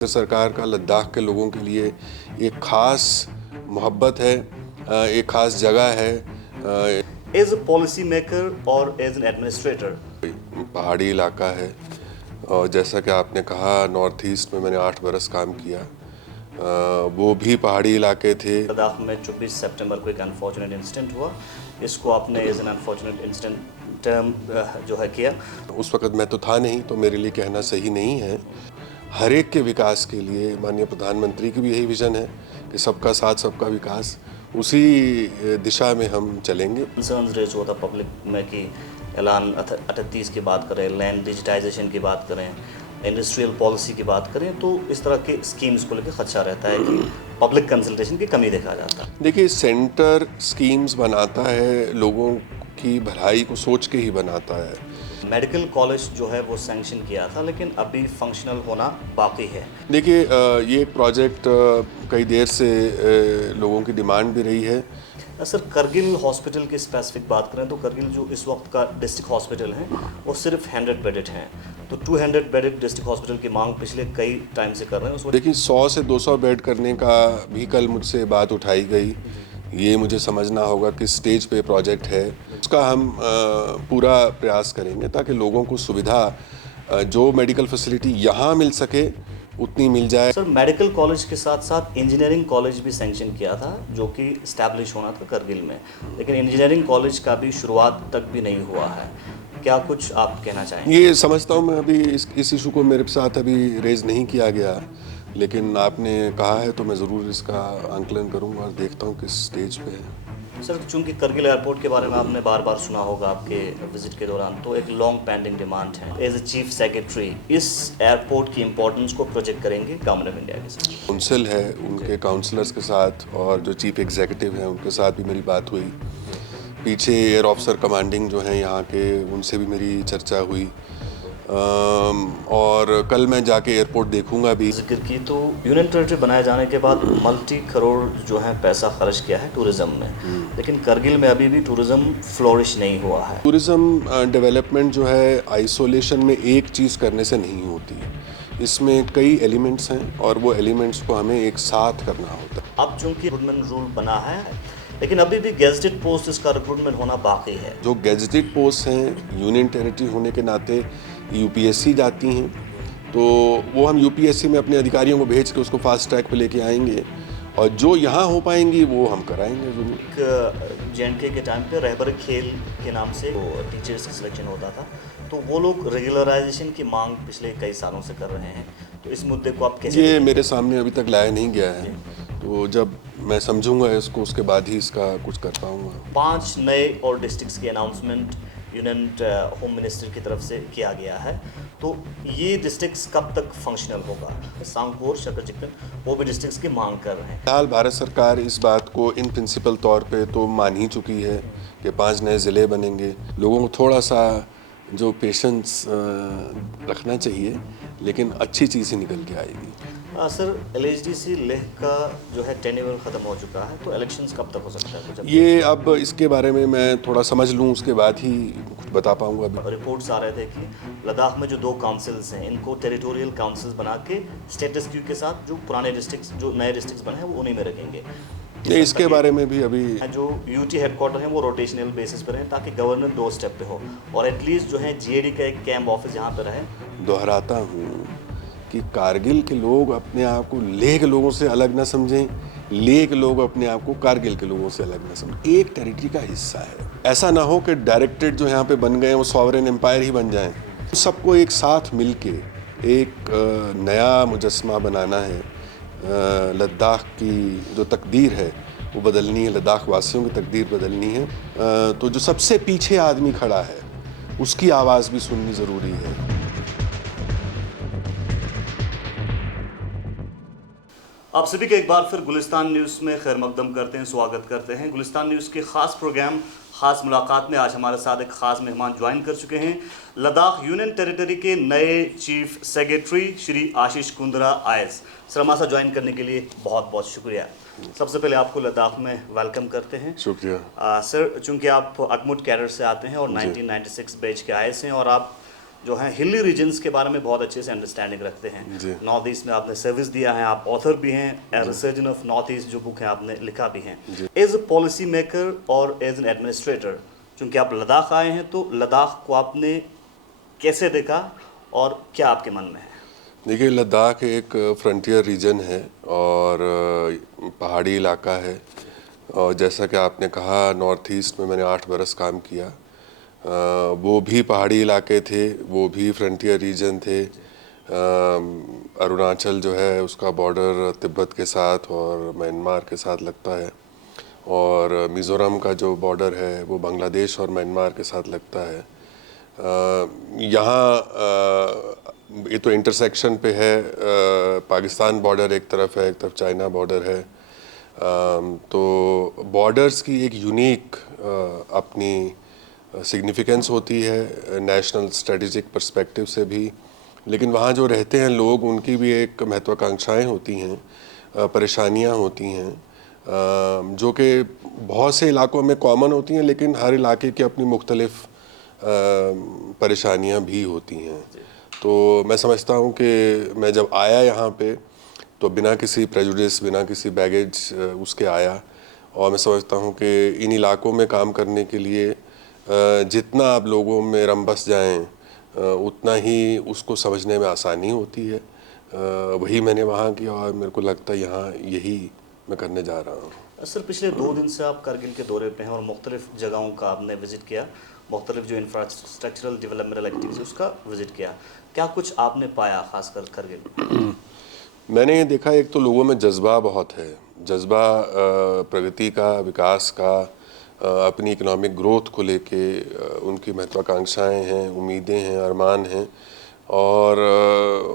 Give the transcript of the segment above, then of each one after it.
सरकार का लद्दाख के लोगों के लिए एक ख़ास मोहब्बत है, एक ख़ास जगह है। एज अ पॉलिसी मेकर और एज एन एडमिनिस्ट्रेटर, पहाड़ी इलाका है और जैसा कि आपने कहा नॉर्थ ईस्ट में मैंने 8 बरस काम किया, वो भी पहाड़ी इलाके थे। लद्दाख में 24 सितंबर को एक अनफॉर्चुनेट इंसिडेंट हुआ। इसको आपने as an unfortunate incident term जो है किया। उस वक़्त मैं तो था नहीं, तो मेरे लिए कहना सही नहीं है। हर एक के विकास के लिए माननीय प्रधानमंत्री की भी यही विज़न है कि सबका साथ सबका विकास, उसी दिशा में हम चलेंगे। कंसर्न्स रेज हुआ था पब्लिक में कि ऐलान 38 की बात करें, लैंड डिजिटाइजेशन की बात करें, इंडस्ट्रियल पॉलिसी की बात करें, तो इस तरह के स्कीम्स को लेकर खदशा रहता है कि पब्लिक कंसल्टेशन की कमी देखा जाता है। देखिए, सेंटर स्कीम्स बनाता है, लोगों की भलाई को सोच के ही बनाता है। मेडिकल कॉलेज जो है वो सैंक्शन किया था, लेकिन अभी फंक्शनल होना बाकी है। देखिए, ये एक प्रोजेक्ट कई देर से लोगों की डिमांड भी रही है। सर, करगिल हॉस्पिटल की स्पेसिफिक बात करें तो करगिल जो इस वक्त का डिस्ट्रिक्ट हॉस्पिटल है वो सिर्फ 100 बेडेड हैं। तो 200 बेडेड डिस्ट्रिक्ट हॉस्पिटल की मांग पिछले कई टाइम से कर रहे हैं। उसमें देखिए, 100 से 200 बेड करने का भी कल मुझसे बात उठाई गई। ये मुझे समझना होगा किस स्टेज पे प्रोजेक्ट है, उसका हम पूरा प्रयास करेंगे ताकि लोगों को सुविधा जो मेडिकल फैसिलिटी यहाँ मिल सके उतनी मिल जाए। सर, मेडिकल कॉलेज के साथ साथ इंजीनियरिंग कॉलेज भी सैंक्शन किया था जो कि इस्टेब्लिश होना था करगिल में, लेकिन इंजीनियरिंग कॉलेज का भी शुरुआत तक भी नहीं हुआ है। क्या कुछ आप कहना चाहेंगे? ये समझता हूँ मैं, अभी इस इशू को मेरे साथ अभी रेज नहीं किया गया, लेकिन आपने कहा है तो मैं ज़रूर इसका आंकलन करूँगा और देखता हूँ किस स्टेज पे है। सर, चूंकि करगिल एयरपोर्ट के बारे में आपने बार बार सुना होगा आपके विजिट के दौरान, तो एक लॉन्ग पेंडिंग डिमांड है। एज ए चीफ सेक्रेटरी इस एयरपोर्ट की इंपॉर्टेंस को प्रोजेक्ट करेंगे गवर्नमेंट ऑफ इंडिया के साथ? काउंसिल है, उनके काउंसलर्स के साथ और जो चीफ एग्जीक्यूटिव हैं उनके साथ भी मेरी बात हुई। पीछे एयर ऑफिसर कमांडिंग जो हैं यहाँ के, उनसे भी मेरी चर्चा हुई। और कल मैं जाके एयरपोर्ट देखूंगा भी। जिक्र की तो यूनियन टेरिटरी बनाए जाने के बाद मल्टी करोड़ जो है पैसा खर्च किया है टूरिज्म में, लेकिन करगिल में अभी भी टूरिज्म फ्लोरिश नहीं हुआ है। टूरिज्म डेवलपमेंट जो है आइसोलेशन में एक चीज़ करने से नहीं होती, इसमें कई एलिमेंट्स हैं और वो एलिमेंट्स को हमें एक साथ करना होता है। अब चूंकि रिक्रूटमेंट रूल बना है, लेकिन अभी भी गेजेटेड पोस्ट इसका रिक्रूटमेंट होना बाकी है। जो गेजेटेड पोस्ट हैं यूनियन टेरिटरी होने के नाते यूपीएससी जाती हैं, तो वो हम यूपीएससी में अपने अधिकारियों को भेज के उसको फास्ट ट्रैक पे लेके आएंगे और जो यहाँ हो पाएंगी वो हम कराएंगे ज़रूर। जेएनके के टाइम पे रहबर खेल के नाम से वो टीचर्स का सिलेक्शन होता था, तो वो लोग रेगुलराइजेशन की मांग पिछले कई सालों से कर रहे हैं। तो इस मुद्दे को आप कैसे ये मेरे सामने अभी तक लाया नहीं गया है, तो जब मैं समझूंगा इसको उसके बाद ही इसका कुछ कर पाऊंगा। 5 नए और डिस्ट्रिक्ट्स की अनाउंसमेंट यूनियन होम मिनिस्टर की तरफ से किया गया है, तो ये डिस्ट्रिक्ट्स कब तक फंक्शनल होगा? सांगकोर, शकरचिकन, वो भी डिस्ट्रिक्ट्स की मांग कर रहे हैं। फिलहाल भारत सरकार इस बात को इन प्रिंसिपल तौर पे तो मान ही चुकी है कि 5 नए ज़िले बनेंगे। लोगों को थोड़ा सा जो पेशेंस रखना चाहिए, लेकिन अच्छी चीज़ ही निकल के आएगी। सर, एलएचडीसी लेह का जो है टेन्योर ख़त्म हो चुका है, तो इलेक्शंस कब तक हो सकता है? कुछ ये अब इसके बारे में मैं थोड़ा समझ लूँ उसके बाद ही कुछ बता पाऊँगा। अभी रिपोर्ट्स आ रहे थे कि लद्दाख में जो 2 काउंसिल्स हैं, इनको टेरिटोरियल काउंसिल्स बना के स्टेटस क्यू के साथ जो पुराने डिस्ट्रिक्ट्स, जो नए डिस्ट्रिक्ट्स बने हैं, वो उन्हीं में रखेंगे। नहीं, इसके बारे में भी अभी जो यूटी हेडक्वार्टर हैं वो रोटेशनल बेसिस पर हैं, ताकि गवर्नर 2 स्टेप पे हो और एटलीस्ट जो है जीएडी का एक कैंप ऑफिस यहाँ पे रहे। दोहराता हूँ कि कारगिल के लोग अपने आप को लेह के लोगों से अलग ना समझें, लेह के लोग अपने आप को कारगिल के लोगों से अलग ना समझें। एक टेरिटरी का हिस्सा है। ऐसा ना हो कि डायरेक्टेड जो यहाँ पे बन गए वो सॉवरेन एम्पायर ही बन जाएं। सबको एक साथ मिलके एक नया मुजस्मा बनाना है। लद्दाख की जो तकदीर है वो बदलनी है, लद्दाख वासियों की तकदीर बदलनी है। तो जो सबसे पीछे आदमी खड़ा है उसकी आवाज़ भी सुननी ज़रूरी है। आप सभी का एक बार फिर गुलिस्तान न्यूज़ में खैर मकदम करते हैं, स्वागत करते हैं। गुलिस्तान न्यूज़ के ख़ास प्रोग्राम ख़ास मुलाकात में आज हमारे साथ एक ख़ास मेहमान ज्वाइन कर चुके हैं। लद्दाख यूनियन टेरिटरी के नए चीफ सेक्रेटरी श्री आशीष कुंद्रा आयस। सर, हमारे साथ ज्वाइन करने के लिए बहुत बहुत शुक्रिया। सबसे पहले आपको लद्दाख में वेलकम करते हैं। शुक्रिया। सर, चूँकि आप अकमुट कैडर से आते हैं और 1996 बैच के आए हैं और आप जो हैं हिली रीजन्स के बारे में बहुत अच्छे से अंडरस्टैंडिंग रखते जी। हैं। नॉर्थ ईस्ट में आपने सर्विस दिया है, आप ऑथर भी हैं, ए रिसर्जन ऑफ नॉर्थ ईस्ट जो बुक है आपने लिखा भी है। एज अ पॉलिसी मेकर और एज एन एडमिनिस्ट्रेटर, चूँकि आप लद्दाख आए हैं, तो लद्दाख को आपने कैसे देखा और क्या आपके मन में है? देखिए, लद्दाख एक फ्रंटियर रीजन है और पहाड़ी इलाका है। और जैसा कि आपने कहा, नॉर्थ ईस्ट में मैंने 8 बरस काम किया। वो भी पहाड़ी इलाके थे, वो भी फ्रंटियर रीजन थे। अरुणाचल जो है उसका बॉर्डर तिब्बत के साथ और म्यांमार के साथ लगता है, और मिज़ोरम का जो बॉर्डर है वो बांग्लादेश और म्यांमार के साथ लगता है। यहाँ ये तो इंटरसेक्शन पे है। पाकिस्तान बॉर्डर एक तरफ है, एक तरफ चाइना बॉर्डर है। तो बॉर्डर्स की एक यूनिक अपनी सिग्निफिकेंस होती है नेशनल स्ट्रेटेजिक पर्सपेक्टिव से भी, लेकिन वहाँ जो रहते हैं लोग, उनकी भी एक महत्वाकांक्षाएं होती हैं, परेशानियाँ होती हैं, जो कि बहुत से इलाकों में कॉमन होती हैं, लेकिन हर इलाके की अपनी मुख्तलिफ परेशानियाँ भी होती हैं। तो मैं समझता हूँ कि मैं जब आया यहाँ पे तो बिना किसी प्रेजुडिस, बिना किसी बैगेज उसके आया, और मैं समझता हूँ कि इन इलाकों में काम करने के लिए जितना आप लोगों में रम बस जाएँ उतना ही उसको समझने में आसानी होती है। वही मैंने वहाँ किया और मेरे को लगता है यहाँ यही मैं करने जा रहा हूँ। सर, पिछले 2 दिन से आप करगिल के दौरे पे हैं और मुख्तलिफ जगहों का आपने विज़िट किया, मुख्तलिफ जो इंफ्रास्ट्रक्चरल डेवलपमेंटल एक्टिविटीज़ उसका विज़िट किया, क्या कुछ आपने पाया खासकर करगिल में? मैंने ये देखा, एक तो लोगों में जज्बा बहुत है, जज्बा प्रगति का, विकास का, अपनी इकोनॉमिक ग्रोथ को लेके उनकी महत्वाकांक्षाएं हैं, उम्मीदें हैं, अरमान हैं, और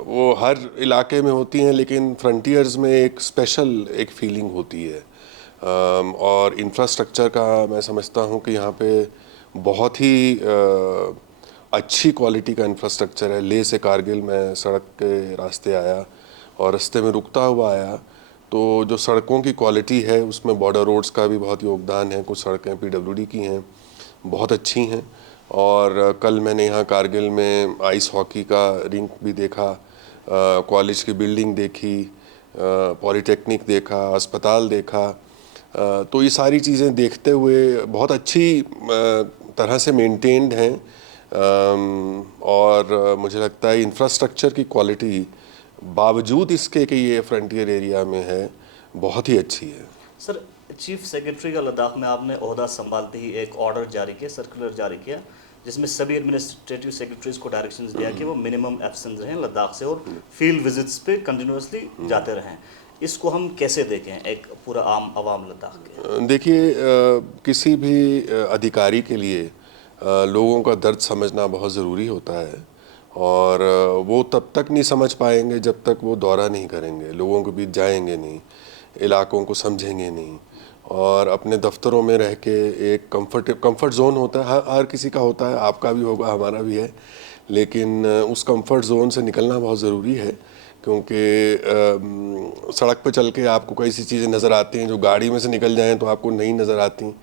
वो हर इलाके में होती हैं, लेकिन फ्रंटियर्स में एक स्पेशल एक फीलिंग होती है। और इंफ्रास्ट्रक्चर का मैं समझता हूँ कि यहाँ पे बहुत ही अच्छी क्वालिटी का इंफ्रास्ट्रक्चर है। लेह से कारगिल मैं सड़क के रास्ते आया और रास्ते में रुकता हुआ आया, तो जो सड़कों की क्वालिटी है उसमें बॉर्डर रोड्स का भी बहुत योगदान है। कुछ सड़कें पीडब्ल्यूडी की हैं, बहुत अच्छी हैं। और कल मैंने यहाँ कारगिल में आइस हॉकी का रिंक भी देखा, कॉलेज की बिल्डिंग देखी, पॉलीटेक्निक देखा, अस्पताल देखा। तो ये सारी चीज़ें देखते हुए बहुत अच्छी तरह से मेंटेन्ड हैं। और मुझे लगता है इंफ्रास्ट्रक्चर की क्वालिटी बावजूद इसके कि ये फ्रंटियर एरिया में है, बहुत ही अच्छी है। सर, चीफ सेक्रेटरी का लद्दाख में आपने ओहदा संभालते ही एक ऑर्डर जारी किया, सर्कुलर जारी किया, जिसमें सभी एडमिनिस्ट्रेटिव सेक्रेटरीज को डायरेक्शंस दिया कि वो मिनिमम एब्सेंस रहें लद्दाख से और फील्ड विजिट्स पे कंटिन्यूसली जाते रहें। इसको हम कैसे देखें एक पूरा आम आवाम लद्दाख के? देखिए, किसी भी अधिकारी के लिए लोगों का दर्द समझना बहुत ज़रूरी होता है, और वो तब तक नहीं समझ पाएंगे जब तक वो दौरा नहीं करेंगे, लोगों के बीच जाएंगे नहीं, इलाकों को समझेंगे नहीं। और अपने दफ्तरों में रह के एक कंफर्ट जोन होता है, हर किसी का होता है, आपका भी होगा, हमारा भी है, लेकिन उस कंफर्ट जोन से निकलना बहुत ज़रूरी है, क्योंकि सड़क पे चल के आपको कई सी चीज़ें नज़र आती हैं जो गाड़ी में से निकल जाएं तो आपको नहीं नज़र आती।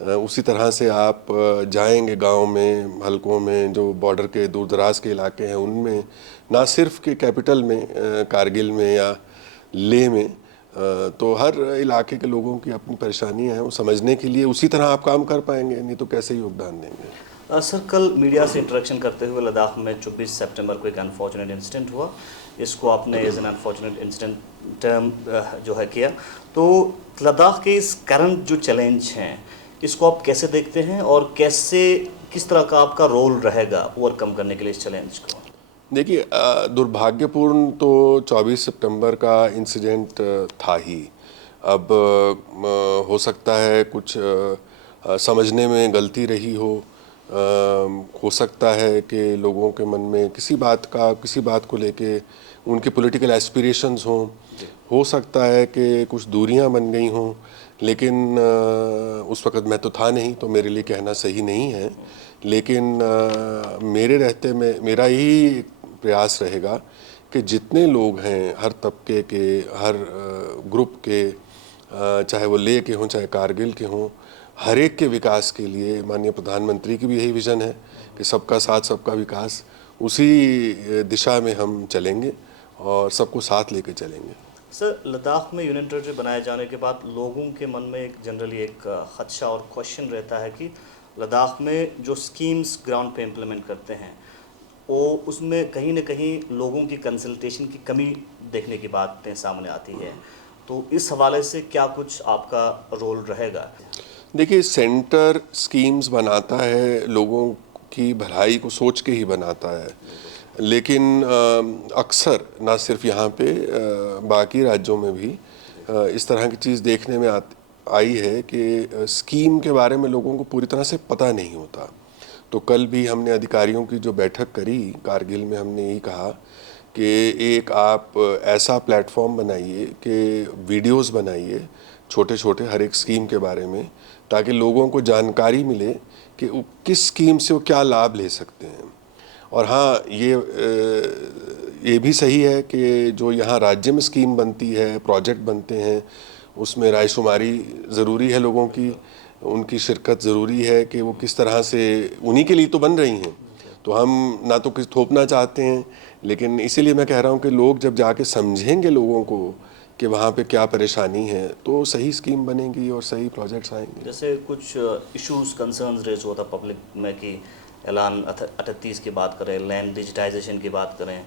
उसी तरह से आप जाएंगे गांव में, हलकों में, जो बॉर्डर के दूर दराज के इलाके हैं उनमें, ना सिर्फ के कैपिटल में कारगिल में या लेह में, तो हर इलाके के लोगों की अपनी परेशानियां हैं, वो समझने के लिए उसी तरह आप काम कर पाएंगे, नहीं तो कैसे योगदान देंगे। सर, कल मीडिया से इंटरेक्शन करते हुए लद्दाख में 24 सितंबर को एक अनफॉर्चुनेट इंसिडेंट हुआ, इसको आपने as an unfortunate incident term जो है किया, तो लद्दाख के इस करंट जो चैलेंज हैं इसको आप कैसे देखते हैं और किस तरह का आपका रोल रहेगा ओवरकम करने के लिए इस चैलेंज को? देखिए, दुर्भाग्यपूर्ण तो 24 सितंबर का इंसिडेंट था ही। अब हो सकता है कुछ समझने में गलती रही हो सकता है कि लोगों के मन में किसी बात को लेके उनके पॉलिटिकल एस्पिरेशंस हों, हो सकता है कि कुछ दूरियां बन गई हों, लेकिन उस वक़्त मैं तो था नहीं, तो मेरे लिए कहना सही नहीं है। लेकिन मेरे रहते में मेरा यही प्रयास रहेगा कि जितने लोग हैं, हर तबके के, हर ग्रुप के, चाहे वो लेह के हों, चाहे कारगिल के हों, हर एक के विकास के लिए माननीय प्रधानमंत्री की भी यही विज़न है कि सबका साथ सबका विकास, उसी दिशा में हम चलेंगे और सबको साथ लेकर चलेंगे। सर, लद्दाख में यूनियन टेरिटरी बनाए जाने के बाद लोगों के मन में एक जनरली एक खदशा और क्वेश्चन रहता है कि लद्दाख में जो स्कीम्स ग्राउंड पे इम्प्लीमेंट करते हैं वो उसमें कहीं ना कहीं लोगों की कंसल्टेशन की कमी देखने की बातें सामने आती है। तो इस हवाले से क्या कुछ आपका रोल रहेगा? देखिए, सेंटर स्कीम्स बनाता है, लोगों की भलाई को सोच के ही बनाता है, लेकिन अक्सर ना सिर्फ यहाँ पे बाकी राज्यों में भी इस तरह की चीज़ देखने में आई है कि स्कीम के बारे में लोगों को पूरी तरह से पता नहीं होता। तो कल भी हमने अधिकारियों की जो बैठक करी कारगिल में, हमने यही कहा कि एक आप ऐसा प्लेटफॉर्म बनाइए कि वीडियोस बनाइए छोटे छोटे हर एक स्कीम के बारे में, ताकि लोगों को जानकारी मिले कि वो किस स्कीम से वो क्या लाभ ले सकते हैं। और हाँ, ये भी सही है कि जो यहाँ राज्य में स्कीम बनती है, प्रोजेक्ट बनते हैं, उसमें रायशुमारी ज़रूरी है, लोगों की उनकी शिरकत ज़रूरी है कि वो किस तरह से, उन्हीं के लिए तो बन रही हैं। तो हम ना तो कुछ थोपना चाहते हैं, लेकिन इसीलिए मैं कह रहा हूँ कि लोग जब जाके समझेंगे लोगों को कि वहाँ पे क्या परेशानी है, तो सही स्कीम बनेगी और सही प्रोजेक्ट्स आएंगे। जैसे कुछ इश्यूज कंसर्न्स रेज होता पब्लिक में कि ऐलान 38 की बात करें, लैंड डिजिटाइजेशन की बात करें,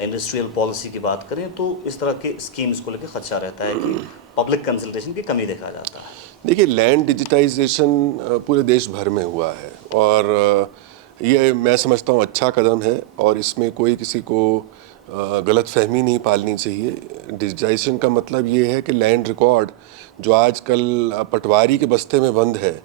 इंडस्ट्रियल पॉलिसी की बात करें, तो इस तरह के स्कीम्स को लेकर खदशा रहता है कि पब्लिक कंसल्टेशन की कमी देखा जाता है। देखिए, लैंड डिजिटाइजेशन पूरे देश भर में हुआ है और ये मैं समझता हूँ अच्छा कदम है, और इसमें कोई किसी को गलत फहमी नहीं पालनी चाहिए। डिजिटाइजेशन का मतलब ये है कि लैंड रिकॉर्ड जो आजकल पटवारी के बस्ते में बंद है,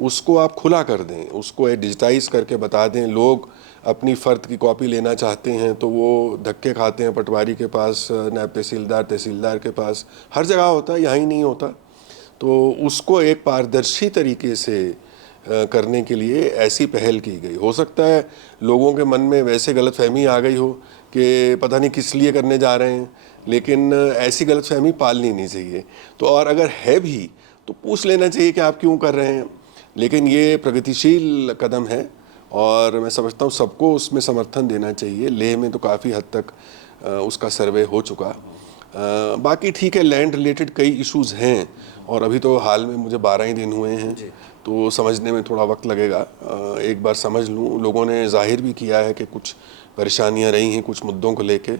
उसको आप खुला कर दें, उसको डिजिटाइज करके बता दें। लोग अपनी फ़र्द की कॉपी लेना चाहते हैं तो वो धक्के खाते हैं पटवारी के पास, नायब तहसीलदार के पास, हर जगह होता है, यहाँ ही नहीं होता। तो उसको एक पारदर्शी तरीके से करने के लिए ऐसी पहल की गई। हो सकता है लोगों के मन में वैसे गलतफहमी आ गई हो कि पता नहीं किस लिए करने जा रहे हैं, लेकिन ऐसी गलतफहमी पालनी नहीं चाहिए। तो और अगर है भी तो पूछ लेना चाहिए कि आप क्यों कर रहे हैं। लेकिन ये प्रगतिशील कदम है और मैं समझता हूँ सबको उसमें समर्थन देना चाहिए। लेह में तो काफ़ी हद तक उसका सर्वे हो चुका। बाकी ठीक है, लैंड रिलेटेड कई इश्यूज हैं और अभी तो हाल में मुझे 12 ही दिन हुए हैं, तो समझने में थोड़ा वक्त लगेगा। एक बार समझ लूँ। लोगों ने जाहिर भी किया है कि कुछ परेशानियां रही हैं कुछ मुद्दों को लेके,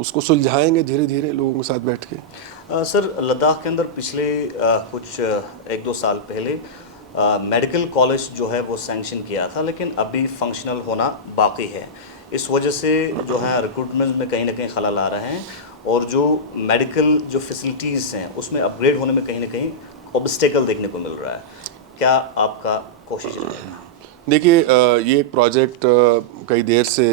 उसको सुलझाएंगे धीरे धीरे लोगों के साथ बैठ के। सर, लद्दाख के अंदर पिछले कुछ 1-2 साल पहले मेडिकल कॉलेज जो है वो सैंक्शन किया था, लेकिन अभी फंक्शनल होना बाकी है। इस वजह से जो है रिक्रूटमेंट में कहीं ना कहीं खलल आ रहे हैं और जो मेडिकल जो फैसिलिटीज़ हैं उसमें अपग्रेड होने में कहीं ना कहीं ऑब्स्टेकल देखने को मिल रहा है। क्या आपका कोशिश रहेगा? देखिए, ये एक प्रोजेक्ट कई देर से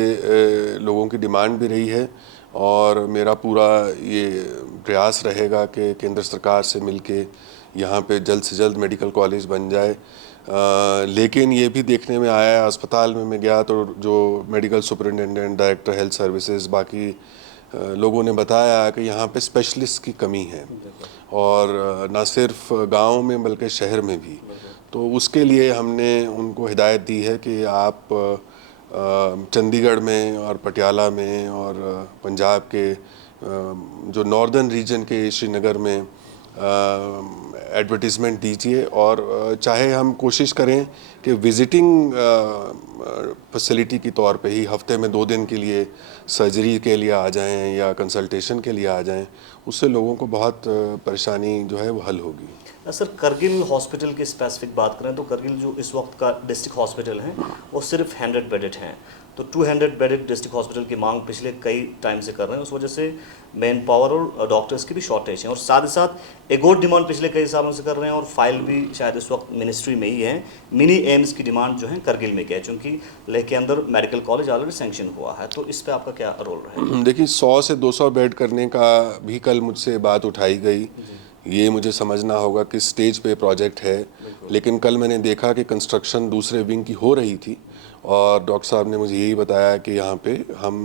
लोगों की डिमांड भी रही है और मेरा पूरा ये प्रयास रहेगा कि केंद्र सरकार से मिलके यहाँ पे जल्द से जल्द मेडिकल कॉलेज बन जाए। लेकिन ये भी देखने में आया, अस्पताल में मैं गया तो जो medical superintendent, director health services, बाकी लोगों ने बताया कि यहाँ पे स्पेशलिस्ट की कमी है और ना सिर्फ गांव में बल्कि शहर में भी। तो उसके लिए हमने उनको हिदायत दी है कि आप चंडीगढ़ में और पटियाला में और पंजाब के जो नॉर्दर्न रीजन के श्रीनगर में एडवर्टीज़मेंट दीजिए और चाहे हम कोशिश करें कि विज़िटिंग फैसिलिटी के तौर पे ही हफ्ते में 2 दिन के लिए सर्जरी के लिए आ जाएं या कंसल्टेशन के लिए आ जाएं। उससे लोगों को बहुत परेशानी जो है वो हल होगी। सर, करगिल हॉस्पिटल की स्पेसिफिक बात करें तो करगिल जो इस वक्त का डिस्ट्रिक्ट हॉस्पिटल है वो सिर्फ 100 बेडेड हैं। तो 200 बेडेड डिस्ट्रिक्ट हॉस्पिटल की मांग पिछले कई टाइम से कर रहे हैं। उस वजह से मैन पावर और डॉक्टर्स की भी शॉर्टेज है और साथ ही साथ एक और डिमांड पिछले कई सालों से कर रहे हैं और फाइल भी शायद इस वक्त मिनिस्ट्री में ही है। मिनी एम्स की डिमांड जो है करगिल में क्या है, चूँकि लेह के अंदर मेडिकल कॉलेज ऑलरेडी सैंक्शन हुआ है। तो इस पर आपका क्या रोल रहेगा? देखिए, 100 से 200 बेड करने का भी कल मुझसे बात उठाई गई। ये मुझे समझना होगा किस स्टेज पे प्रोजेक्ट है, लेकिन कल मैंने देखा कि कंस्ट्रक्शन दूसरे विंग की हो रही थी और डॉक्टर साहब ने मुझे यही बताया कि यहाँ पे हम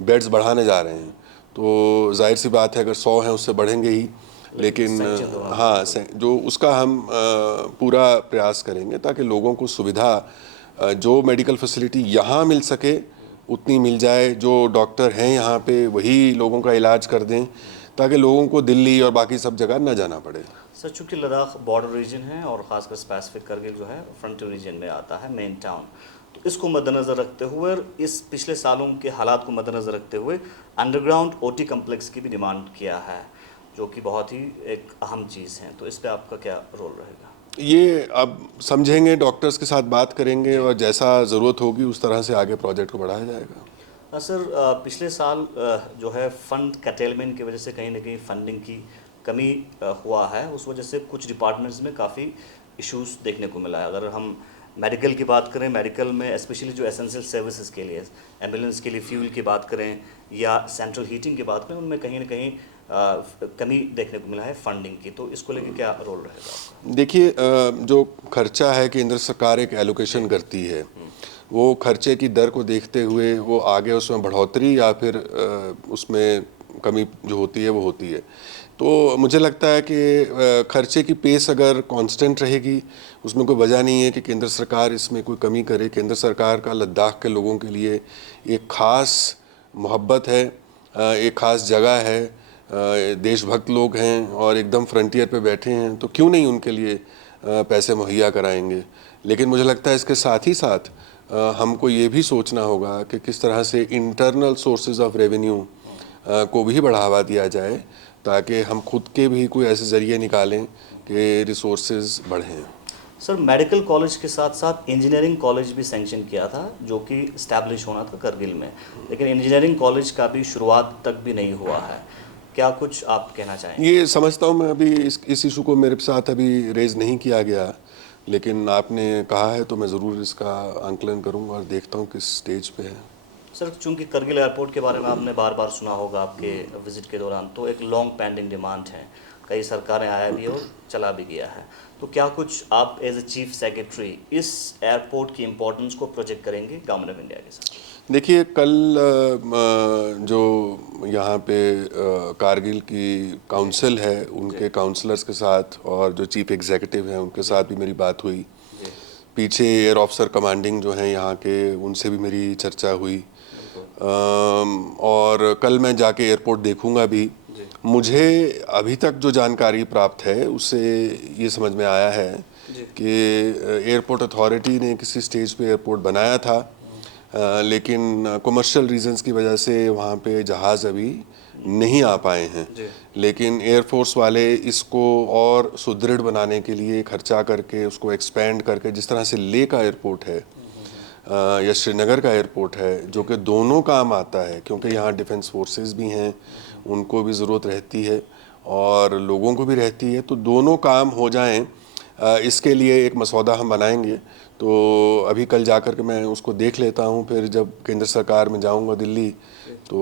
बेड्स बढ़ाने जा रहे हैं। तो जाहिर सी बात है अगर 100 हैं उससे बढ़ेंगे ही, लेकिन हाँ, जो उसका हम पूरा प्रयास करेंगे ताकि लोगों को सुविधा जो मेडिकल फैसिलिटी यहाँ मिल सके उतनी मिल जाए, जो डॉक्टर हैं यहाँ पे वही लोगों का इलाज कर दें, ताकि लोगों को दिल्ली और बाकी सब जगह न जाना पड़े। सर, चूँकि लद्दाख बॉर्डर रीजन है और ख़ासकर स्पेसिफिक करगिल जो है फ्रंटियर रीजन में आता है, मेन टाउन, तो इसको मद्देनज़र रखते हुए और इस पिछले सालों के हालात को मद्देनज़र रखते हुए अंडरग्राउंड ओटी कम्प्लेक्स की भी डिमांड किया है, जो कि बहुत ही एक अहम चीज़ है। तो इस पर आपका क्या रोल रहेगा? ये अब समझेंगे, डॉक्टर्स के साथ बात करेंगे और जैसा ज़रूरत होगी उस तरह से आगे प्रोजेक्ट को बढ़ाया जाएगा। सर, पिछले साल जो है फंड कटेलमेंट की वजह से कहीं ना कहीं फंडिंग की कमी हुआ है, उस वजह से कुछ डिपार्टमेंट्स में काफ़ी इश्यूज देखने को मिला है। अगर हम मेडिकल की बात करें, मेडिकल में स्पेशली जो एसेंशियल सर्विसेज के लिए, एम्बुलेंस के लिए फ्यूल की बात करें या सेंट्रल हीटिंग की बात करें, उनमें कहीं ना कहीं कमी देखने को मिला है फंडिंग की। तो इसको लेकर क्या रोल रहेगा आपका? देखिए, जो खर्चा है केंद्र सरकार एक एलोकेशन करती है, वो खर्चे की दर को देखते हुए वो आगे उसमें बढ़ोतरी या फिर उसमें कमी जो होती है वो होती है। तो मुझे लगता है कि खर्चे की पेस अगर कांस्टेंट रहेगी, उसमें कोई वजह नहीं है कि केंद्र सरकार इसमें कोई कमी करे। केंद्र सरकार का लद्दाख के लोगों के लिए एक ख़ास मोहब्बत है, एक ख़ास जगह है, देशभक्त लोग हैं और एकदम फ्रंटियर पे बैठे हैं, तो क्यों नहीं उनके लिए पैसे मुहैया कराएंगे। लेकिन मुझे लगता है इसके साथ ही साथ हमको ये भी सोचना होगा कि किस तरह से इंटरनल सोर्सेज ऑफ रेवेन्यू को भी बढ़ावा दिया जाए, ताकि हम खुद के भी कोई ऐसे ज़रिए निकालें कि रिसोर्सेज बढ़ें। सर, मेडिकल कॉलेज के साथ साथ इंजीनियरिंग कॉलेज भी सैंक्शन किया था, जो कि इस्टेब्लिश होना था करगिल में, लेकिन इंजीनियरिंग कॉलेज का भी शुरुआत तक भी नहीं हुआ है। क्या कुछ आप कहना चाहेंगे? ये समझता हूँ मैं, अभी इस इशू को मेरे साथ अभी रेज नहीं किया गया, लेकिन आपने कहा है तो मैं ज़रूर इसका आंकलन करूँगा और देखता हूँ किस स्टेज पे है। सर, चूंकि करगिल एयरपोर्ट के बारे में आपने बार बार सुना होगा आपके विजिट के दौरान, तो एक लॉन्ग पेंडिंग डिमांड है, कई सरकारें आया भी और चला भी गया है। तो क्या कुछ आप एज ए चीफ सेक्रेटरी इस एयरपोर्ट की इम्पोर्टेंस को प्रोजेक्ट करेंगे गवर्नमेंट ऑफ इंडिया के साथ? देखिए, कल जो यहाँ पे कारगिल की काउंसिल है उनके काउंसलर्स के साथ और जो चीफ एग्जीक्यूटिव हैं उनके साथ भी मेरी बात हुई। पीछे एयर ऑफिसर कमांडिंग जो हैं यहाँ के, उनसे भी मेरी चर्चा हुई। और कल मैं जाके एयरपोर्ट देखूंगा भी। मुझे अभी तक जो जानकारी प्राप्त है उससे ये समझ में आया है कि एयरपोर्ट अथॉरिटी ने किसी स्टेज पे एयरपोर्ट बनाया था, लेकिन कमर्शियल रीजंस की वजह से वहाँ पे जहाज़ अभी नहीं आ पाए हैं। लेकिन एयरफोर्स वाले इसको और सुदृढ़ बनाने के लिए खर्चा करके उसको एक्सपेंड करके, जिस तरह से लेह का एयरपोर्ट है या श्रीनगर का एयरपोर्ट है, जो कि दोनों काम आता है, क्योंकि यहाँ डिफेंस फोर्सेस भी हैं, उनको भी ज़रूरत रहती है और लोगों को भी रहती है, तो दोनों काम हो जाएं, इसके लिए एक मसौदा हम बनाएंगे। तो अभी कल जाकर के मैं उसको देख लेता हूँ, फिर जब केंद्र सरकार में जाऊँगा दिल्ली तो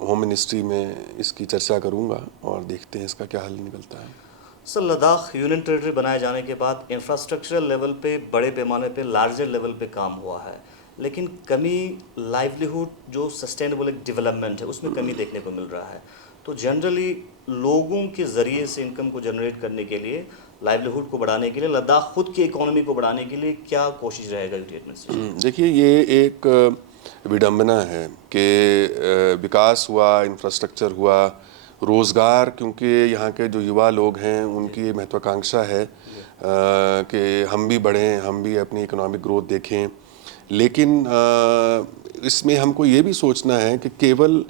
होम मिनिस्ट्री में इसकी चर्चा करूँगा और देखते हैं इसका क्या हल निकलता है। सर, लद्दाख यूनियन टेरिटरी बनाए जाने के बाद इंफ्रास्ट्रक्चरल लेवल पे बड़े पैमाने पे लार्जर लेवल पे काम हुआ है, लेकिन कमी लाइवलीहुड जो सस्टेनेबल डेवलपमेंट है उसमें कमी देखने को मिल रहा है। तो जनरली लोगों के ज़रिए से इनकम को जनरेट करने के लिए, लाइवलीहुड को बढ़ाने के लिए, लद्दाख खुद की इकोनॉमी को बढ़ाने के लिए क्या कोशिश रहेगा यूटी एडमिनिस्ट्रेशन? देखिए, ये एक विडंबना है कि विकास हुआ, इंफ्रास्ट्रक्चर हुआ, रोज़गार, क्योंकि यहाँ के जो युवा लोग हैं उनकी महत्वाकांक्षा है कि हम भी बढ़ें, हम भी अपनी इकोनॉमिक ग्रोथ देखें। लेकिन इसमें हमको ये भी सोचना है कि केवल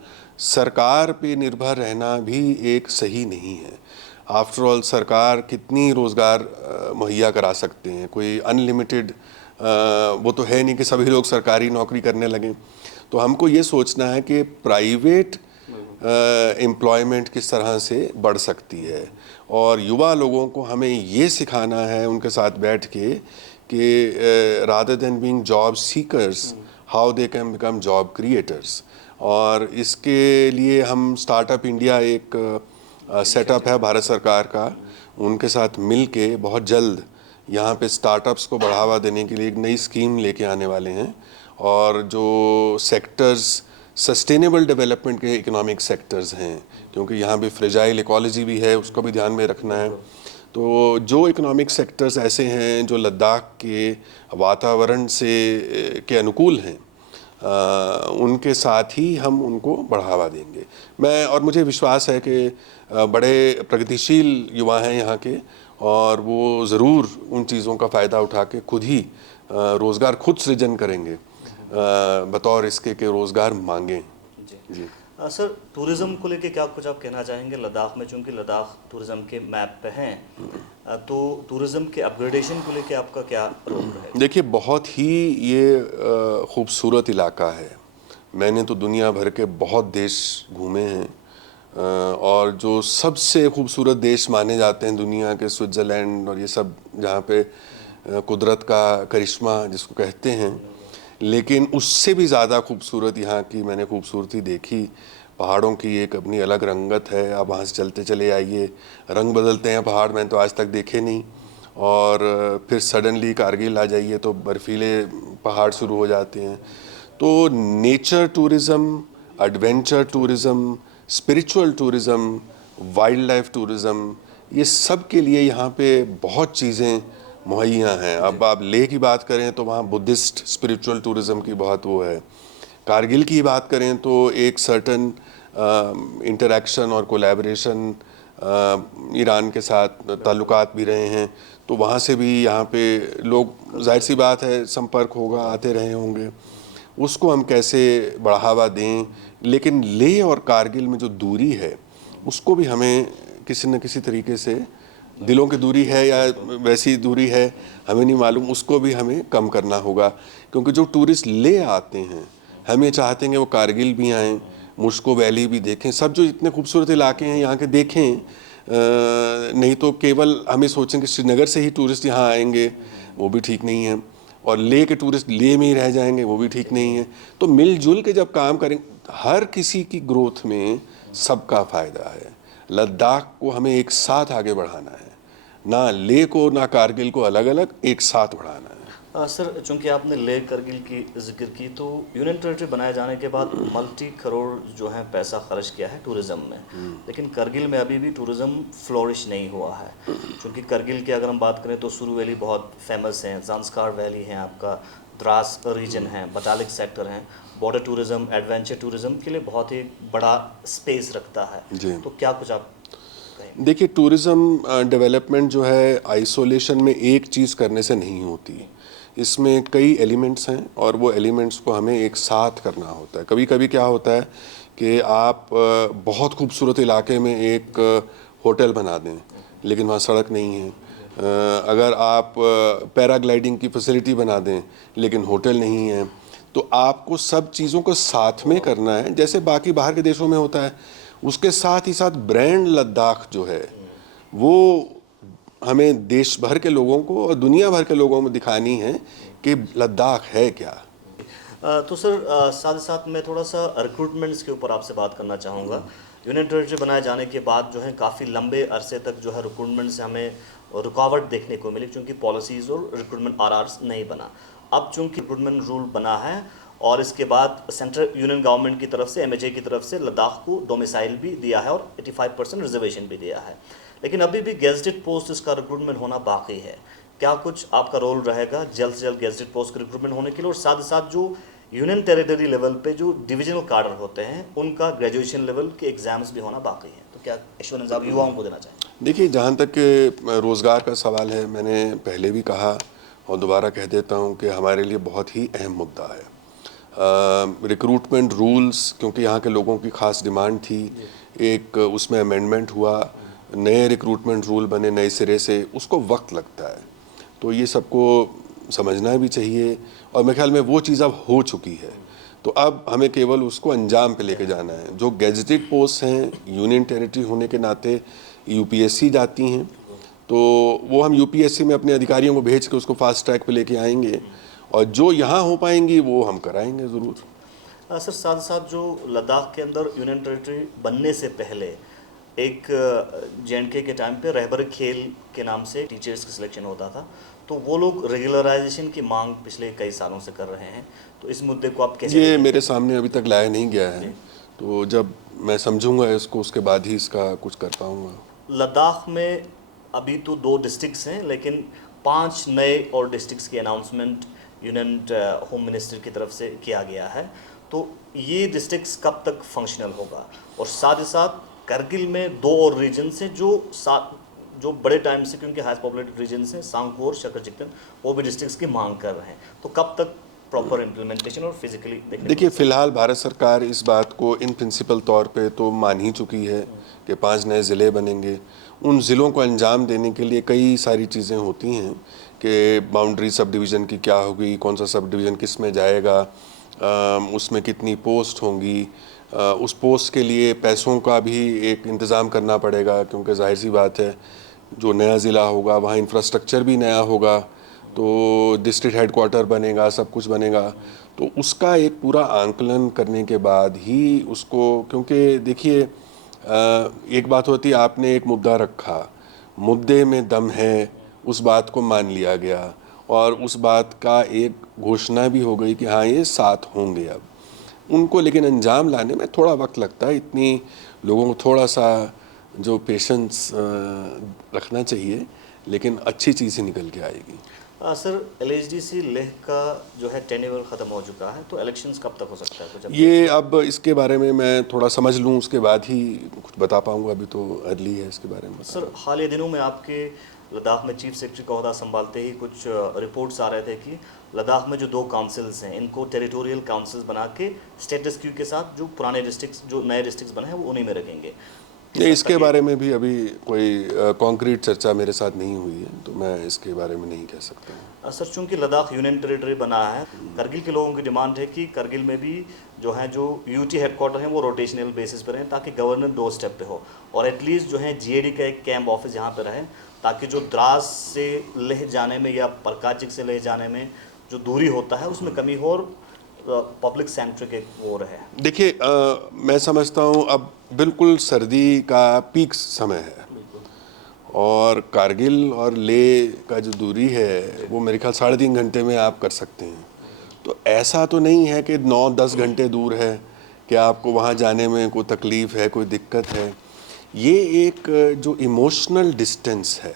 सरकार पे निर्भर रहना भी एक सही नहीं है। आफ्टर ऑल सरकार कितनी रोज़गार मुहैया करा सकते हैं, कोई अनलिमिटेड वो तो है नहीं कि सभी लोग सरकारी नौकरी करने लगें। तो हमको ये सोचना है कि प्राइवेट एम्प्लॉयमेंट किस तरह से बढ़ सकती है, और युवा लोगों को हमें ये सिखाना है उनके साथ बैठ के कि rather than being job seekers, how they can become job creators. और इसके लिए हम स्टार्टअप इंडिया एक सेटअप है भारत सरकार का, उनके साथ मिल के बहुत जल्द यहाँ पे स्टार्टअप्स को बढ़ावा देने के लिए एक नई स्कीम लेके आने वाले हैं। और जो सेक्टर्स सस्टेनेबल डेवलपमेंट के इकोनॉमिक सेक्टर्स हैं, क्योंकि यहाँ पे फ्रेजाइल इकोलॉजी भी है, उसको भी ध्यान में रखना है। तो जो इकोनॉमिक सेक्टर्स ऐसे हैं जो लद्दाख के वातावरण से के अनुकूल हैं, उनके साथ ही हम उनको बढ़ावा देंगे। और मुझे विश्वास है कि बड़े प्रगतिशील युवा हैं यहाँ के, और वो ज़रूर उन चीज़ों का फ़ायदा उठा के खुद ही रोज़गार खुद सृजन करेंगे, बतौर इसके कि रोज़गार मांगें। जी सर, टूरिज़्म को लेके क्या कुछ आप कहना चाहेंगे लद्दाख में? चूँकि लद्दाख टूरिज़्म के मैप पे हैं, तो टूरिज़्म के अपग्रेडेशन को लेके आपका क्या रोल रहेगा? देखिए, बहुत ही ये खूबसूरत इलाका है। मैंने तो दुनिया भर के बहुत देश घूमे हैं, और जो सबसे खूबसूरत देश माने जाते हैं दुनिया के, स्विट्ज़रलैंड और ये सब, जहाँ पे कुदरत का करिश्मा जिसको कहते हैं, लेकिन उससे भी ज़्यादा खूबसूरत यहाँ की मैंने खूबसूरती देखी। पहाड़ों की एक अपनी अलग रंगत है। आप वहाँ से चलते चले आइए, रंग बदलते हैं पहाड़, मैंने तो आज तक देखे नहीं। और फिर सडनली कारगिल आ जाइए तो बर्फीले पहाड़ शुरू हो जाते हैं। तो nature tourism, adventure tourism, spiritual tourism, wild life tourism, ये सब के लिए यहाँ पे बहुत चीज़ें मुहैया हैं। अब आप लेह की बात करें तो वहाँ बुद्धिस्ट स्पिरिचुअल टूरिज़्म की बहुत वो है। कारगिल की बात करें तो एक सर्टन इंटरेक्शन और कोलैबोरेशन ईरान के साथ ताल्लुकात भी रहे हैं, तो वहाँ से भी यहाँ पे लोग, जाहिर सी बात है, संपर्क होगा, आते रहे होंगे। उसको हम कैसे बढ़ावा दें, लेकिन लेह और कारगिल में जो दूरी है उसको भी हमें किसी न किसी तरीके से, दिलों की दूरी है या वैसी दूरी है हमें नहीं मालूम, उसको भी हमें कम करना होगा। क्योंकि जो टूरिस्ट ले आते हैं, हम ये चाहते हैं कि वो कारगिल भी आएँ, मुश्को वैली भी देखें, सब जो इतने खूबसूरत इलाके हैं यहाँ के देखें। नहीं तो केवल हमें सोचें कि श्रीनगर से ही टूरिस्ट यहाँ आएंगे, वो भी ठीक नहीं है, और लेह के टूरिस्ट लेह में ही रह जाएंगे, वो भी ठीक नहीं है। तो मिलजुल के जब काम करें, हर किसी की ग्रोथ में सबका फ़ायदा है। लद्दाख को हमें एक साथ आगे बढ़ाना है, ना लेह को ना कारगिल को अलग अलग, एक साथ बढ़ाना है। सर, चूंकि आपने लेह करगिल की जिक्र की, तो यूनियन टेरिटरी बनाए जाने के बाद मल्टी करोड़ जो है पैसा खर्च किया है टूरिज़्म में, लेकिन करगिल में अभी भी टूरिज़्म फ्लोरिश नहीं हुआ है। चूंकि करगिल की अगर हम बात करें तो सुरु वैली बहुत फेमस है, ज़ांस्कार वैली है, आपका द्रास रीजन है, बटालिक सेक्टर है, बॉर्डर टूरिज़्म, एडवेंचर टूरिज़्म के लिए बहुत ही बड़ा स्पेस रखता है। तो क्या कुछ आप कहेंगे? देखिए, टूरिज़्म डेवलपमेंट जो है आइसोलेशन में एक चीज़ करने से नहीं होती। इसमें कई एलिमेंट्स हैं और वो एलिमेंट्स को हमें एक साथ करना होता है। कभी कभी क्या होता है कि आप बहुत खूबसूरत इलाके में एक होटल बना दें, लेकिन वहाँ सड़क नहीं है। अगर आप पैराग्लाइडिंग की फैसिलिटी बना दें, लेकिन होटल नहीं है। तो आपको सब चीज़ों को साथ में करना है, जैसे बाकी बाहर के देशों में होता है। उसके साथ ही साथ ब्रांड लद्दाख जो है, वो हमें देश भर के लोगों को और दुनिया भर के लोगों में दिखानी है कि लद्दाख है क्या। तो सर, साथ ही साथ मैं थोड़ा सा रिक्रूटमेंट्स के ऊपर आपसे बात करना चाहूँगा। यूनियन टेरिटरी बनाए जाने के बाद जो है काफ़ी लंबे अरसे तक जो है रिक्रूटमेंट से हमें रुकावट देखने को मिली, क्योंकि पॉलिसीज़ और रिक्रूटमेंट आरआर्स नहीं बना। अब चूँकि रिक्रूटमेंट रूल बना है और इसके बाद सेंट्रल यूनियन गवर्नमेंट की तरफ से, एमएचए की तरफ से लद्दाख को डोमिसाइल भी दिया है और 85% रिजर्वेशन भी दिया है, लेकिन अभी भी गेजेटेड पोस्ट इसका रिक्रूटमेंट होना बाकी है। क्या कुछ आपका रोल रहेगा जल्द से जल्द गेजेटेड पोस्ट का रिक्रूटमेंट होने के लिए? और साथ ही साथ जो यूनियन टेरिटरी लेवल पे जो डिविजनल कार्डर होते हैं, उनका ग्रेजुएशन लेवल के एग्जाम्स भी होना बाकी है, तो क्या एश्योरेंस आप युवाओं को देना चाहेंगे? देखिए, जहाँ तक रोज़गार का सवाल है, मैंने पहले भी कहा और दोबारा कह देता हूँ कि हमारे लिए बहुत ही अहम मुद्दा है रिक्रूटमेंट रूल्स, क्योंकि यहाँ के लोगों की ख़ास डिमांड थी। एक उसमें अमेंडमेंट हुआ, नए रिक्रूटमेंट रूल बने नए सिरे से, उसको वक्त लगता है, तो ये सबको समझना भी चाहिए। और मेरे ख्याल में वो चीज़ अब हो चुकी है, तो अब हमें केवल उसको अंजाम पे लेके जाना है। जो गेजेटेड पोस्ट हैं, यूनियन टेरिटरी होने के नाते यूपीएससी जाती हैं, तो वो हम यूपीएससी में अपने अधिकारियों को भेज के उसको फास्ट ट्रैक पे लेके आएंगे, और जो यहाँ हो पाएंगी वो हम कराएंगे ज़रूर। सर, साथ साथ जो लद्दाख के अंदर यूनियन टेरिटरी बनने से पहले एक जेएंडके के टाइम पे रहबर खेल के नाम से टीचर्स का सिलेक्शन होता था, तो वो लोग रेगुलराइजेशन की मांग पिछले कई सालों से कर रहे हैं, तो इस मुद्दे को आप कैसे? ये मेरे सामने अभी तक लाया नहीं गया है, तो जब मैं समझूंगा इसको, उसके बाद ही इसका कुछ कर पाऊंगा। लद्दाख में अभी तो 2 डिस्ट्रिक्ट्स हैं, लेकिन 5 नए और डिस्ट्रिक्ट्स की अनाउंसमेंट यूनियन होम मिनिस्टर की तरफ से किया गया है। तो ये डिस्ट्रिक्ट्स कब तक फंक्शनल होगा? और साथ ही साथ करगिल में 2 और रीजन्स हैं जो बड़े टाइम से, क्योंकि हाईएस्ट पॉपुलेटेड रीजन्स हैं, सांगू और शकरचिकन, वो भी डिस्ट्रिक्ट्स की मांग कर रहे हैं। तो कब तक प्रॉपर इम्प्लीमेंटेशन और फिजिकली देखिए, फ़िलहाल भारत सरकार इस बात को इन प्रिंसिपल तौर पे तो मान ही चुकी है कि 5 नए ज़िले बनेंगे। उन ज़िलों को अंजाम देने के लिए कई सारी चीज़ें होती हैं कि बाउंड्री सब डिवीज़न की क्या होगी, कौन सा सब डिवीज़न किस में जाएगा, उसमें कितनी पोस्ट होंगी, उस पोस्ट के लिए पैसों का भी एक इंतज़ाम करना पड़ेगा, क्योंकि जाहिर सी बात है जो नया ज़िला होगा वहाँ इंफ्रास्ट्रक्चर भी नया होगा, तो डिस्ट्रिक्ट हेडक्वार्टर बनेगा, सब कुछ बनेगा। तो उसका एक पूरा आंकलन करने के बाद ही उसको, क्योंकि देखिए एक बात होती है, आपने एक मुद्दा रखा, मुद्दे में दम है, उस बात को मान लिया गया और उस बात का एक घोषणा भी हो गई कि हाँ ये 7 होंगे। अब उनको लेकिन अंजाम लाने में थोड़ा वक्त लगता है, इतनी लोगों को थोड़ा सा जो पेशेंस रखना चाहिए, लेकिन अच्छी चीज़ ही निकल के आएगी। सर, एलएचडीसी लेह का जो है टेन्योर ख़त्म हो चुका है, तो इलेक्शंस कब तक हो सकता है कुछ? ये अब इसके बारे में मैं थोड़ा समझ लूँ उसके बाद ही कुछ बता पाऊँगा, अभी तो अर्ली है इसके बारे में। सर, हालिया दिनों में आपके लद्दाख में चीफ सेक्रेटरी का ओहदा संभालते ही कुछ रिपोर्ट्स आ रहे थे कि लद्दाख में जो 2 काउंसिल्स हैं, इनको टेरिटोरियल काउंसिल्स बना के स्टेटस क्यू के साथ जो पुराने डिस्ट्रिक्ट्स, जो नए डिस्ट्रिक्ट्स बने हैं, वो उन्हीं में रखेंगे। नहीं, इसके बारे में भी अभी कोई कॉन्क्रीट चर्चा मेरे साथ नहीं हुई है, तो मैं इसके बारे में नहीं कह सकता हूँ। सर, चूँकि लद्दाख यूनियन टेरिटरी बना है, करगिल के लोगों की डिमांड है कि करगिल में भी जो यूटी हेडक्वार्टर हैं वो रोटेशनल बेसिस पर रहें, ताकि गवर्नर 2 स्टेप पे हो, और एटलीस्ट जो है जीएडी का एक कैंप ऑफिस यहाँ पे रहे, ताकि जो द्रास से लेह जाने में या परकाचिक से लेह जाने में जो दूरी होता है उसमें कमी हो और पब्लिक सेंट्रिक एक वो रहे। देखिए, मैं समझता हूँ अब बिल्कुल सर्दी का पीक समय है और कारगिल और ले का जो दूरी है वो मेरे ख्याल 3.5 घंटे में आप कर सकते हैं। तो ऐसा तो नहीं है कि 9-10 घंटे दूर है कि आपको वहाँ जाने में कोई तकलीफ़ है, कोई दिक्कत है। ये एक जो इमोशनल डिस्टेंस है,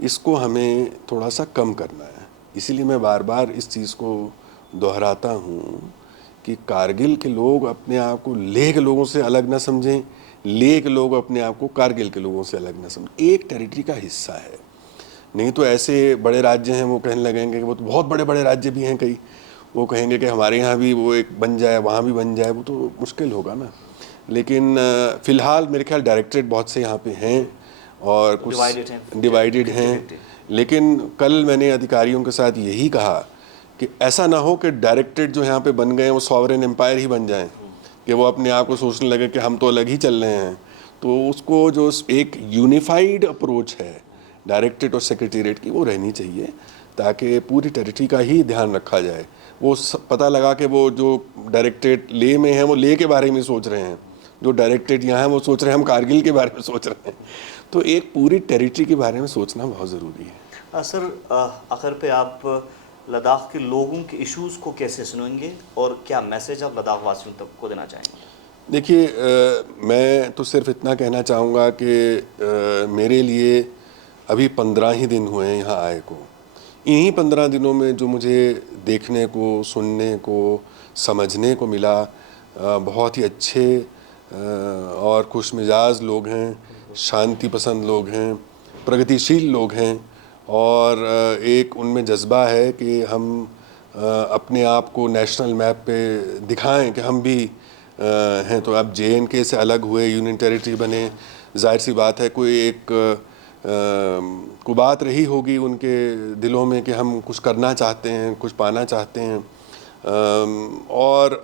इसको हमें थोड़ा सा कम करना है। इसीलिए मैं बार बार इस चीज़ को दोहराता हूँ कि कारगिल के लोग अपने आप को लेह के लोगों से अलग ना समझें, लेह के लोग अपने आप को कारगिल के लोगों से अलग ना समझें। एक टेरिटरी का हिस्सा है, नहीं तो ऐसे बड़े राज्य हैं वो कहने लगेंगे कि वो तो बहुत बड़े बड़े राज्य भी हैं कई, वो कहेंगे कि हमारे यहाँ भी वो एक बन जाए, वहाँ भी बन जाए, वो तो मुश्किल होगा ना। लेकिन फ़िलहाल मेरे ख्याल डायरेक्टरेट बहुत से यहाँ पे हैं और कुछ डिवाइडेड हैं। लेकिन कल मैंने अधिकारियों के साथ यही कहा कि ऐसा ना हो कि डायरेक्टरेट जो यहाँ पे बन गए हैं वो सॉवरेन एम्पायर ही बन जाएं, कि वो अपने आप को सोचने लगे कि हम तो अलग ही चल रहे हैं। तो उसको जो एक यूनिफाइड अप्रोच है डायरेक्टरेट और सेक्रेटेरिएट की, वो रहनी चाहिए, ताकि पूरी टेरिटरी का ही ध्यान रखा जाए। वो पता लगा कि वो जो डायरेक्टरेट ले में है वो ले के बारे में सोच रहे हैं, जो डायरेक्टरेट यहाँ है वो सोच रहे हैं हम कारगिल के बारे में सोच रहे हैं। तो एक पूरी टेरिटरी के बारे में सोचना बहुत ज़रूरी है। सर, आखिर पे आप लद्दाख के लोगों के इश्यूज़ को कैसे सुनेंगे और क्या मैसेज आप लद्दाख वासियों तक को देना चाहेंगे? देखिए, मैं तो सिर्फ इतना कहना चाहूँगा कि मेरे लिए अभी 15 ही दिन हुए हैं यहाँ आए को। इन्हीं 15 दिनों में जो मुझे देखने को, सुनने को, समझने को मिला, बहुत ही अच्छे और खुशमिजाज लोग हैं, शांति पसंद लोग हैं, प्रगतिशील लोग हैं, और एक उनमें जज्बा है कि हम अपने आप को नेशनल मैप पे दिखाएं कि हम भी हैं। तो अब JNK से अलग हुए, यूनियन टेरिटरी बने, जाहिर सी बात है कोई एक को बात रही होगी उनके दिलों में कि हम कुछ करना चाहते हैं, कुछ पाना चाहते हैं। और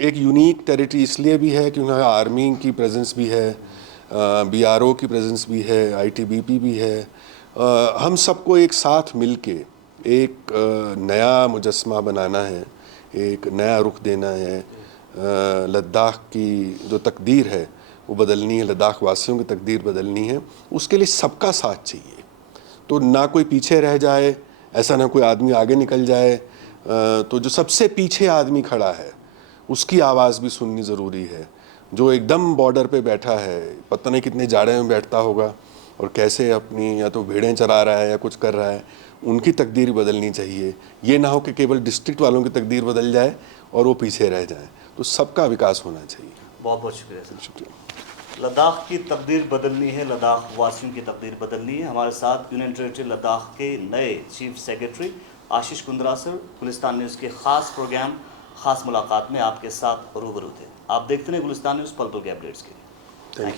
एक यूनिक टेरिटरी इसलिए भी है क्योंकि आर्मी की प्रेजेंस भी है, BRO की प्रेजेंस भी है, ITBP भी है। हम सबको एक साथ मिलके एक नया मुजस्मा बनाना है, एक नया रुख देना है। लद्दाख की जो तकदीर है वो बदलनी है, लद्दाख वासियों की तकदीर बदलनी है। उसके लिए सबका साथ चाहिए, तो ना कोई पीछे रह जाए, ऐसा ना कोई आदमी आगे निकल जाए। तो जो सबसे पीछे आदमी खड़ा है उसकी आवाज़ भी सुननी ज़रूरी है। जो एकदम बॉर्डर पे बैठा है, पता नहीं कितने जाड़े में बैठता होगा, और कैसे अपनी या तो भेड़ें चरा रहा है या कुछ कर रहा है, उनकी तकदीर बदलनी चाहिए। ये ना हो कि केवल डिस्ट्रिक्ट वालों की तकदीर बदल जाए और वो पीछे रह जाएं। तो सबका विकास होना चाहिए। बहुत बहुत शुक्रिया सर। शुक्रिया। लद्दाख की तकदीर बदलनी है, लद्दाख वासियों की तकदीर बदलनी है। हमारे साथ यूनियन टेरिटरी लद्दाख के नए chief secretary Ashish Kundra sir Gulistan news के खास प्रोग्राम खास मुलाकात में आपके साथ रूबरू थे। आप देखते रहे गुलिस्तान न्यूज़, पल पल के अपडेट्स के लिए। Thank you.